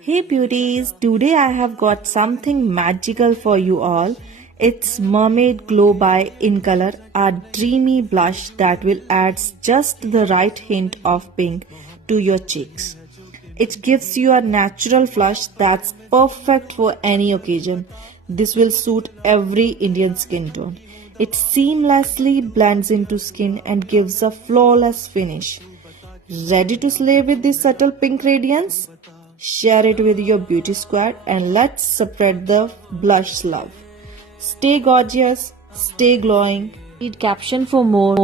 Hey beauties, today I have got something magical for you all. It's Mermaid Glow by Incolor, a dreamy blush that will add just the right hint of pink to your cheeks. It gives you a natural flush that's perfect for any occasion. This will suit every Indian skin tone. It seamlessly blends into skin and gives a flawless finish. Ready to slay with this subtle pink radiance? Share it with your beauty squad and let's spread the blush love. Stay gorgeous, stay glowing. Read caption for more.